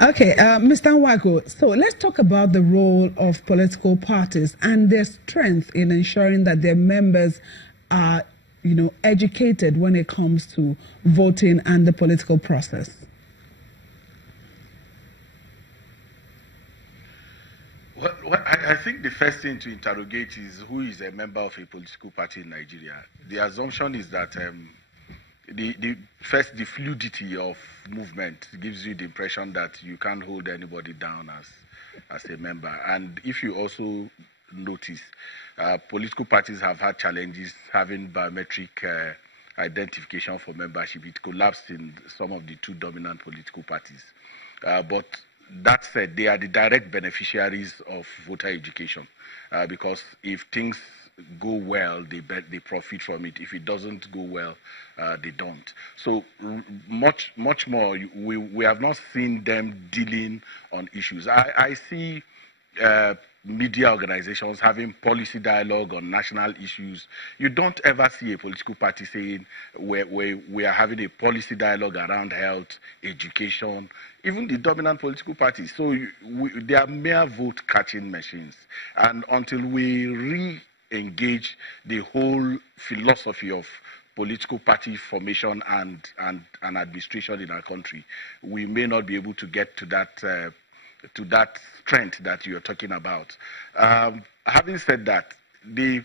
Okay, Mr. Nwago, so let's talk about the role of political parties and their strength in ensuring that their members are, educated when it comes to voting and the political process. Well, I think the first thing to interrogate is who is a member of a political party in Nigeria. The assumption is that the fluidity of movement gives you the impression that you can't hold anybody down as a member. And if you also notice, political parties have had challenges having biometric identification for membership. It collapsed in some of the two dominant political parties. But that said, they are the direct beneficiaries of voter education because if things go well, they profit from it. If it doesn't go well, they don't. So much more, we have not seen them dealing on issues. I see media organizations having policy dialogue on national issues. You don't ever see a political party saying we are having a policy dialogue around health, education, even the dominant political parties. So they are mere vote-catching machines. And until we re-engage the whole philosophy of political party formation and administration in our country, we may not be able to get to that strength that you're talking about. Having said that, the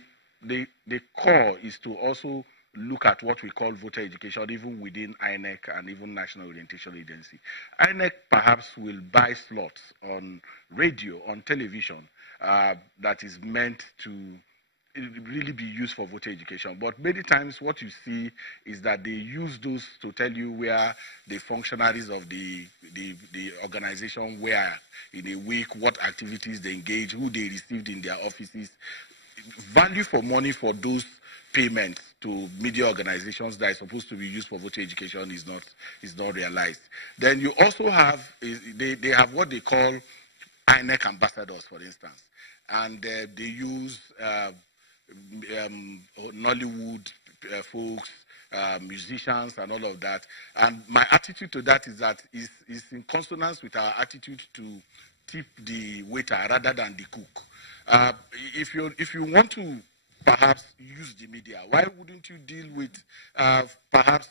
core is to also look at what we call voter education, even within INEC and even National Orientation Agency. INEC perhaps will buy slots on radio, on television, that is meant to really be used for voter education. But many times what you see is that they use those to tell you where the functionaries of the organization were in a week, what activities they engaged, who they received in their offices. Value for money for those payments to media organizations that are supposed to be used for voter education is not realized. Then you also have, they have what they call INEC ambassadors, for instance, and they use Nollywood folks, musicians, and all of that. And my attitude to that is that is in consonance with our attitude to tip the waiter rather than the cook. If you want to perhaps use the media, why wouldn't you deal with perhaps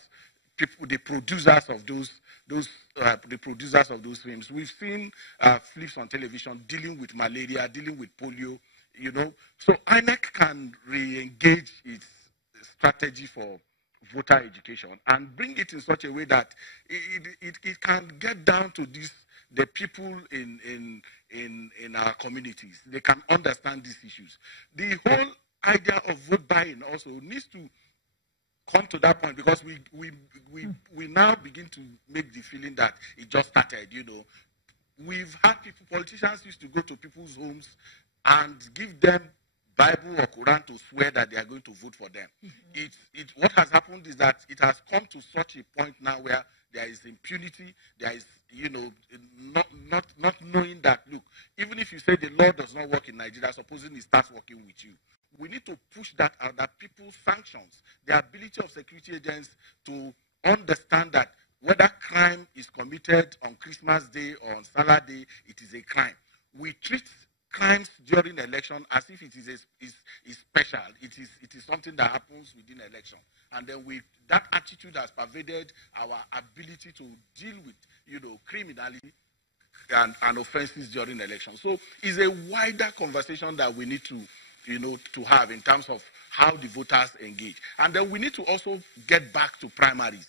people, the producers of those films? We've seen flips on television dealing with malaria, dealing with polio. So INEC can re-engage its strategy for voter education and bring it in such a way that it can get down to the people in our communities. They can understand these issues. The whole idea of vote buying also needs to come to that point because we now begin to make the feeling that it just started. We've had politicians used to go to people's homes and give them Bible or Quran to swear that they are going to vote for them. Mm-hmm. What has happened is that it has come to such a point now where there is impunity, there is, not knowing that, look, even if you say the law does not work in Nigeria, supposing it starts working with you, we need to push that out, that people sanctions the ability of security agents to understand that whether crime is committed on Christmas Day or on Salah Day, it is a crime. We treat crimes during election as if it is special. It is something that happens within election. And then that attitude has pervaded our ability to deal with, criminality and offenses during election. So it's a wider conversation that we need to, to have in terms of how the voters engage. And then we need to also get back to primaries.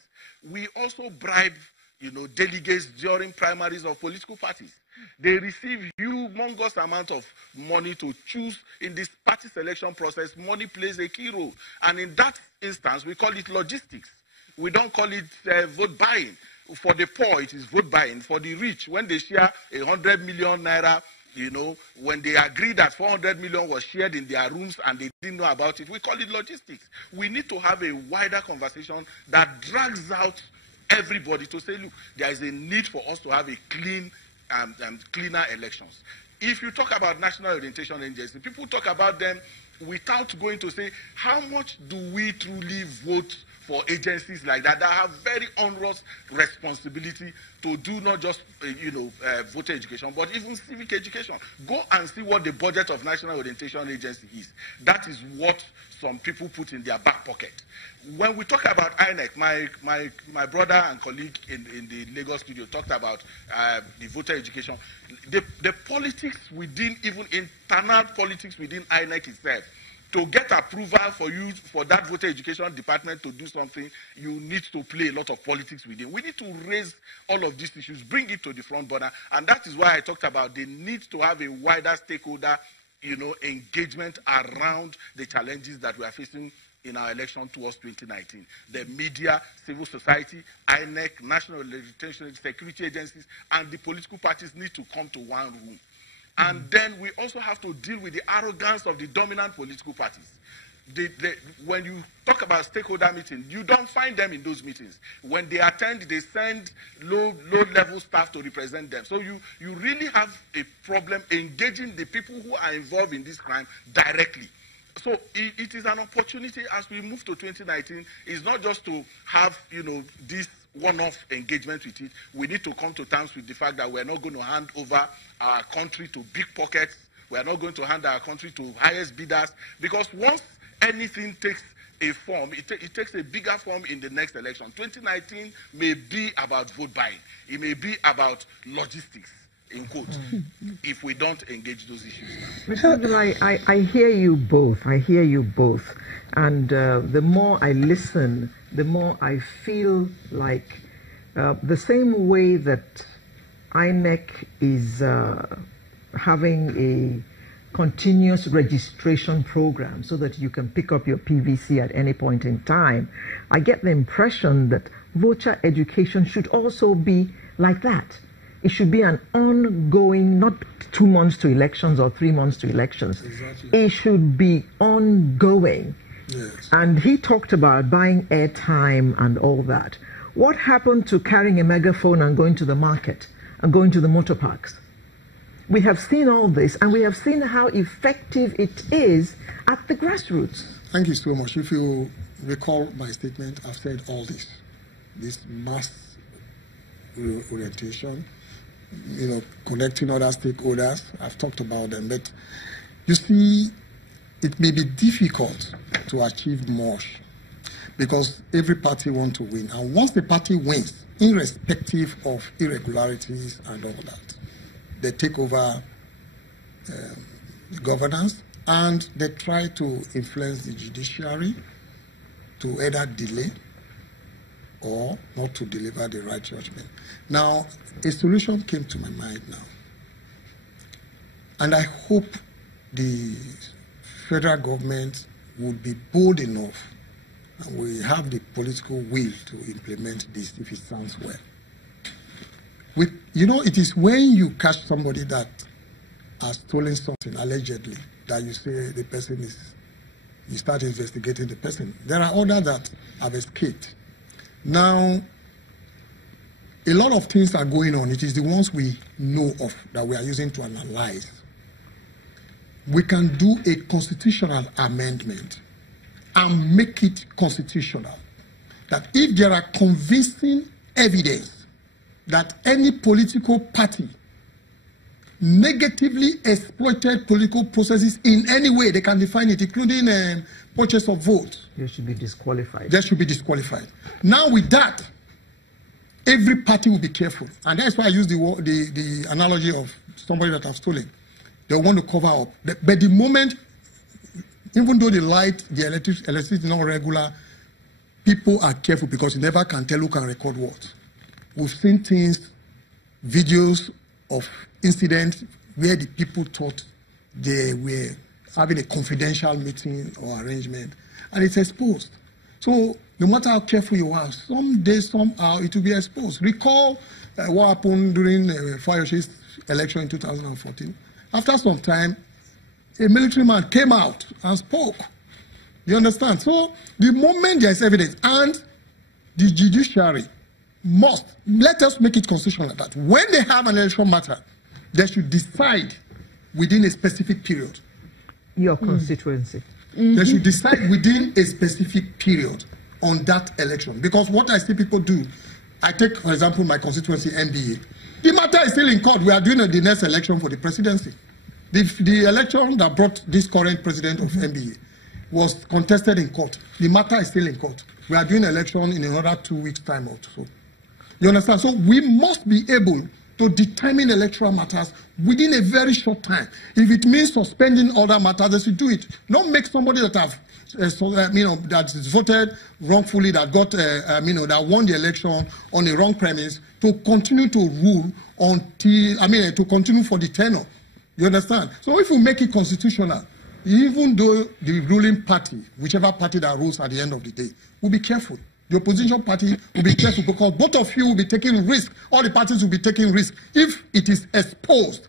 We also bribe, delegates during primaries of political parties. They receive humongous amount of money to choose. In this party selection process, money plays a key role. And in that instance, we call it logistics. We don't call it vote buying. For the poor, it is vote buying. For the rich, when they share 100 million naira, when they agree that 400 million was shared in their rooms and they didn't know about it, we call it logistics. We need to have a wider conversation that drags out everybody to say, look, there is a need for us to have a clean cleaner elections. If you talk about National Orientation Agency, people talk about them without going to say, how much do we truly vote for agencies like that have very onerous responsibility to do not just voter education, but even civic education. Go and see what the budget of National Orientation Agency is. That is what some people put in their back pocket. When we talk about INEC, my brother and colleague in the Lagos studio talked about the voter education. The politics within, even internal politics within INEC itself, to get approval for that voter education department to do something, you need to play a lot of politics within. We need to raise all of these issues, bring it to the front burner, and that is why I talked about the need to have a wider stakeholder, engagement around the challenges that we are facing in our election towards 2019. The media, civil society, INEC, National Orientation Security Agencies, and the political parties need to come to one room. And then we also have to deal with the arrogance of the dominant political parties. When you talk about stakeholder meetings, you don't find them in those meetings. When they attend, they send low-level staff to represent them. So you really have a problem engaging the people who are involved in this crime directly. So it is an opportunity as we move to 2019. It's not just to have, this one-off engagement with it. We need to come to terms with the fact that we're not going to hand over our country to big pockets. We're not going to hand our country to highest bidders, because once anything takes a form, it takes a bigger form in the next election. 2019 may be about vote buying. It may be about logistics, in quotes, if we don't engage those issues. I hear you both. I hear you both. And the more I listen, the more I feel like the same way that INEC is having a continuous registration program so that you can pick up your PVC at any point in time, I get the impression that voter education should also be like that. It should be an ongoing, not 2 months to elections or 3 months to elections. Exactly. It should be ongoing. Yes. And he talked about buying airtime and all that. What happened to carrying a megaphone and going to the market and going to the motor parks? We have seen all this, and we have seen how effective it is at the grassroots. Thank you so much. If you recall my statement, I've said all this mass orientation, connecting other stakeholders. I've talked about them, but you see, it may be difficult to achieve much because every party wants to win. And once the party wins, irrespective of irregularities and all that, they take over governance and they try to influence the judiciary to either delay or not to deliver the right judgment. Now, a solution came to my mind now. And I hope the federal government would be bold enough and we have the political will to implement this if it sounds well. It is when you catch somebody that has stolen something allegedly that you say the person you start investigating the person. There are others that have escaped. Now, a lot of things are going on. It is the ones we know of that we are using to analyze. We can do a constitutional amendment and make it constitutional. That if there are convincing evidence that any political party negatively exploited political processes in any way, they can define it, including purchase of votes. They should be disqualified. They should be disqualified. Now with that, every party will be careful. And that's why I use the analogy of somebody that have stolen. They want to cover up. But the moment, even though the electricity is not regular, people are careful because you never can tell who can record what. We've seen things, videos of incidents where the people thought they were having a confidential meeting or arrangement, and it's exposed. So no matter how careful you are, someday, somehow, it will be exposed. Recall what happened during Fayoshe's election in 2014. After some time, a military man came out and spoke. You understand? So the moment there is evidence, and the judiciary must, let us make it constitutional that when they have an election matter, they should decide within a specific period. Your constituency. They should decide within a specific period. on that election. Because what I see people do, I take, for example, my constituency, MBA. The matter is still in court. We are doing the next election for the presidency. The election that brought this current president of MBA was contested in court. The matter is still in court. We are doing election in another 2 weeks' time or so. You understand? So we must be able to determine electoral matters within a very short time. If it means suspending other matters, they should do it. Not make somebody that have, that is voted wrongfully, that got, that won the election on a wrong premise, to continue to rule until, to continue for the tenure. You understand? So if we make it constitutional, even though the ruling party, whichever party that rules at the end of the day, will be careful. The opposition party will be careful because both of you will be taking risk. All the parties will be taking risk if it is exposed